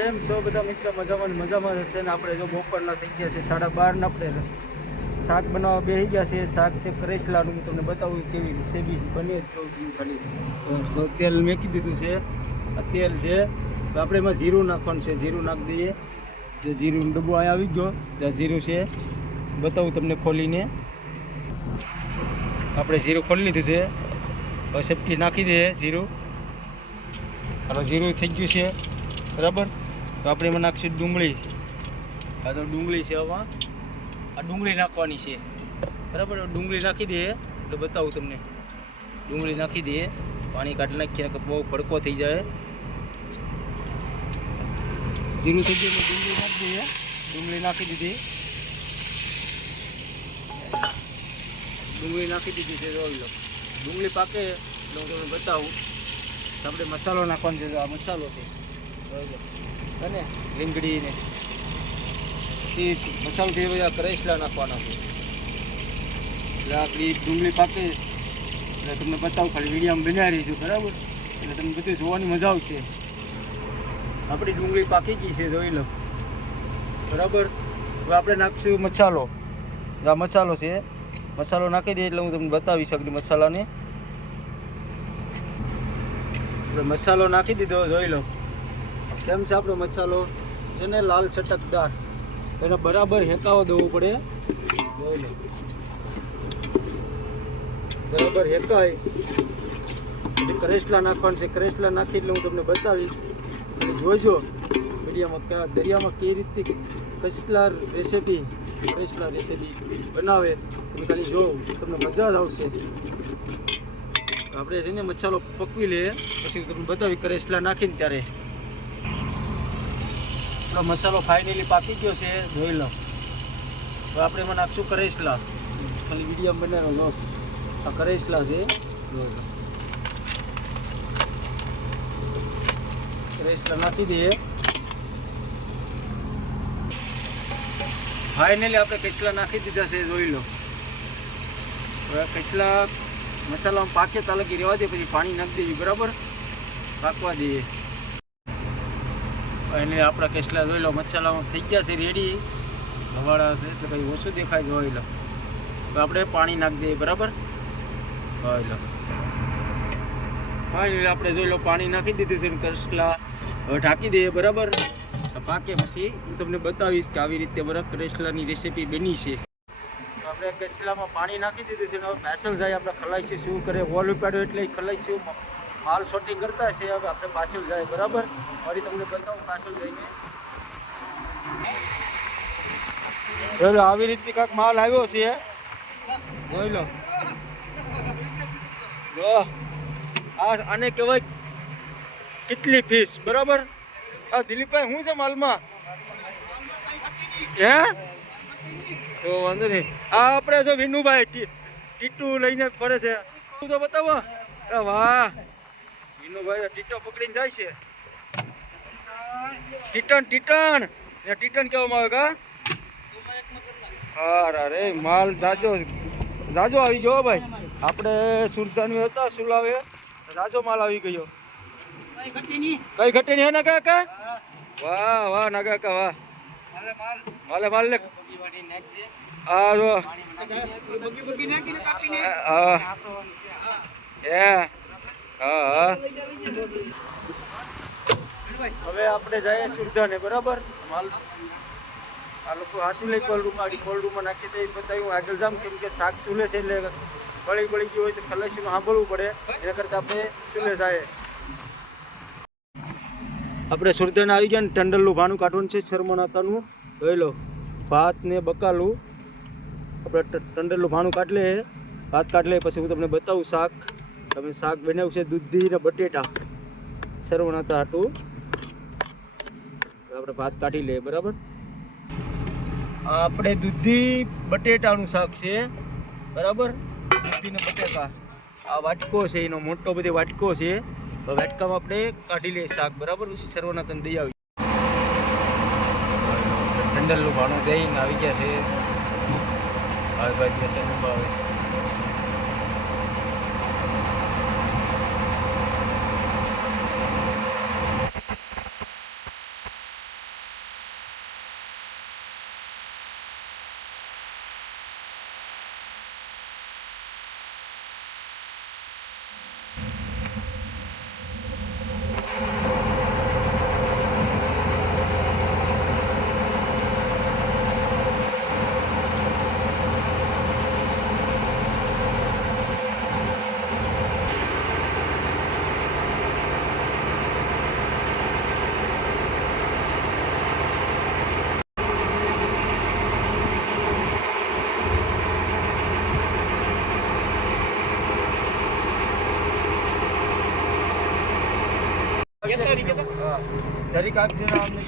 કેમ છો બધા મિત્રો? મજામાં હશે ને? આપણે જો બપોરના થઈ ગયા છે 12:30 ને આપણે શાક બનાવવા બેસી ગયા છે. શાક છે કરેસલાનું. હું તમને બતાવું કેવી રેસીપી બને તો ખાલી તો તેલ મેકી દીધું છે. આ તેલ છે તો આપણે એમાં જીરું નાખવાનું છે. જીરું નાખી દઈએ. જે જીરું ડબ્બો અહીંયા આવી ગયો ત્યાં જીરું છે, બતાવું તમને ખોલીને. આપણે જીરું ખોલી લીધું છે. હવે સેફટી નાખી દઈએ જીરું. હવે જીરું થઈ ગયું છે બરાબર. તો આપણે એમાં નાખીશું ડુંગળી. આ તો ડુંગળી છે. આમાં આ ડુંગળી નાખવાની છે બરાબર. ડુંગળી નાખી દઈએ એટલે બતાવું તમને. ડુંગળી નાખી દઈએ, પાણી કાઢી નાખીએ કે બહુ ભડકો થઈ જાય. જીરું થઈ ગયું એટલે ડુંગળી નાખી દઈએ. ડુંગળી નાખી દીધી. ડુંગળી નાખી દીધી છે. જોઈ લો ડુંગળી પાકે એટલે હું તમને બતાવું. આપણે મસાલો નાખવાનો છે. આ મસાલો છે અને રીંગણી ને મસાલો થી બધા કરેસલા નાખવાના છે. એટલે આપણી ડુંગળી પાકે એટલે તમને બતાવું. ખાલી વિડીયોમાં બનાવી રહીશું બરાબર. એટલે તમને બધું જોવાની મજા આવશે. આપણી ડુંગળી પાકી ગઈ છે, જોઈ લો બરાબર. હવે આપણે નાખીશું મસાલો. આ મસાલો છે. મસાલો નાખી દઈએ એટલે હું તમને બતાવી શકું મસાલાને. મસાલો નાખી દીધો, જોઈ લો કેમ છે આપણો મસાલો છે ને લાલ ચટકદાર. એને બરાબર હેકાવા દેવું પડે. જોઈ લો બરાબર હેકાય પછી કરેસલા નાખવાનું છે. કરેસલા નાખી એટલે હું તમને બતાવીશ. અને જોઈજો વિડીયોમાં દરિયામાં કઈ રીતે કરેસલા રેસીપી બનાવે તમે ખાલી જોવો, તમને મજા જ આવશે. આપણે છે ને મસાલો પકવી લઈએ પછી તમને બતાવી કરેસલા નાખીને ત્યારે. આપણો મસાલો ફાઇનલી પાકી ગયો છે, જોઈ લો. તો આપણે એમાં નાખશું કરેસલા. ખાલી વિડીયો બનાવો જો આ કરેસલા છે, જોઈ લો. કરેસલા નાખી દઈએ. ફાઇનલી આપણે કરેસલા નાખી દીધા છે, જોઈ લો. હવે કરેસલા મસાલામાં પાકે તાલકી રહેવા દે, પછી પાણી નાખી દઈએ બરાબર, પાકવા દઈએ. એને આપણા કરેસલા જોઈ લો મસાલામાં થઈ ગયા છે રેડી. હવાડા છે એટલે કંઈ ઓછું દેખાય, જોઈ લો. તો આપણે પાણી નાખી દઈએ બરાબર, જોઈ લો. ફાઇનલી આપણે જોઈ લો પાણી નાખી દીધું છે. કરેસલા હવે ઢાંકી દઈએ બરાબર. પાકે પછી હું તમને બતાવીશ કે આવી રીતે બરાબર કરેસલાની રેસીપી બની છે. આપણે કરેસલામાં પાણી નાખી દીધું છે. હવે પાછળ જાય આપણે ખલાઈશું શું કરે વોલ ઉપાડ્યો એટલે ખલાઈશું માલ શોટિંગ કરતા છે. હવે આપણે પાછળ જાય બરાબર. ફરી તમને બતાવું પાછળ જઈને. આવી રીતે કાંઈક માલ આવ્યો છે, જોઈ લો. જો આને કહેવાય કેટલી ફીસ બરાબર. આ દિલીપભાઈ શું છે માલમાં હે? તો વાંધો નહીં. આ આપણે જો વિનુભાઈ ટીટુ લઈને ફરે છે. તો બતાવો. વાહ વિનુભાઈ ટીટો પકડીને જાય છે. ટીટન કહેવામાં આવે કા? અરે માલ જાજો આવી ગયો ભાઈ. આપણે સુરધાની હતા સુલાવે જાજો માલ આવી ગયો. કઈ ઘટે નહીં ના કાકા? વાહ ના કાકા વાહ. માલ ને હા જો હવે આપણે જઈએ સુરધાને બરાબર. માલ આ લોકો હાસી લઈ કોલ્ડરૂમમાં નાખી દે બતાવ્યું આગળ જામ. કેમ કે શાક સુલે છે એટલે બળી ગયું હોય તો ખલાસીનું સાંભળવું પડે. એના કરતાં આપણે સુલે જાય. આપણે સુરધાને આવી ગયા ને ટંડલનું ભાણું કાઢવાનું છે શર્મનાતાનું. જોઈ લો ભાત ને બકાલું. આપણે ટંડલનું ભાણું કાઢ લે, ભાત કાઢ લે પછી હું તમને બતાવું શાક. તમે શાક બનાવ્યું છે દૂધી ને બટેટા શર્મનાતા હાટું. આપણે ભાત કાઢી લઈએ બરાબર. આપણે દૂધી બટેટાનું શાક છે બરાબર. દૂધી ને બટેટા. આ વાટકો છે, એનો મોટો બધો વાટકો છે. તો વાટકામાં આપણે કાઢી લઈએ શાક બરાબર. સર્વનાથન દઈ આવી ટંડલનું ભાણું દઈને આવી ગયા છે. ભાઈ બેસન આવે જરીક આપજો ને અમને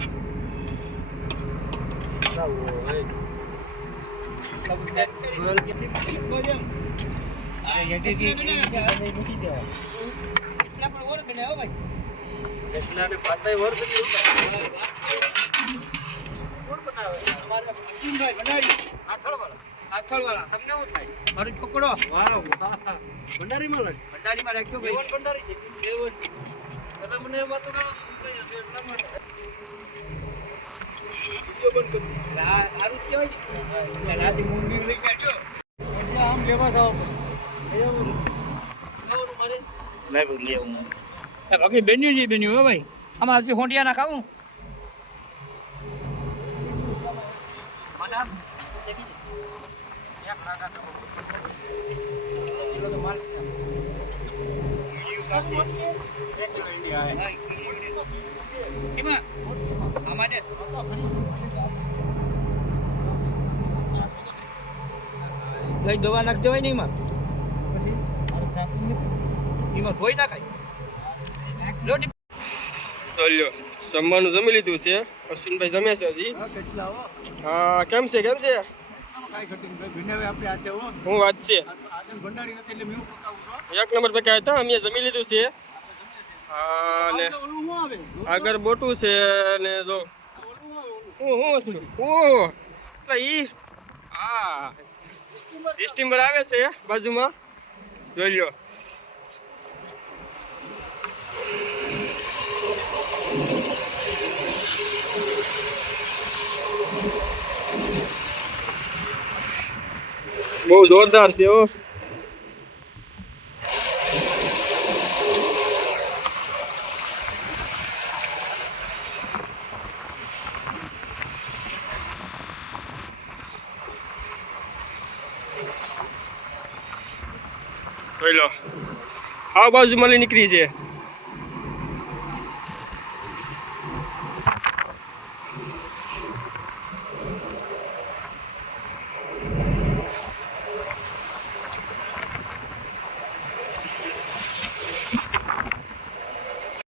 મારો છોકરો ભંડારીમાં રાખ્યો ભાઈ ભંડારી છે એટલે મને એ વાત એટલા માટે સારું કહેવાય રાતે મૂંગી લઈ ગયા આમ લેવા જાવ બાકી બેન્યું છે બેન્યું હો ભાઈ આમાં હજી હોંડિયા ના ખાવું કઈ દવા નાખ દેવાય ને એમાં ભોય નાખાય જમવાનું જમી લીધું છે અશ્વિનભાઈ જમે છે હજી હા કેમ છે હું વાત છે એક નંબર પૈકા હતા અમે જમી લીધું છે અને આગળ બોટું છે ને જો ઈ હા સ્ટીમર આવે છે બાજુમાં જોઈ લ્યો બહુ જોરદાર છે હો જોઈ લો આ બાજુ માલી નીકળી છે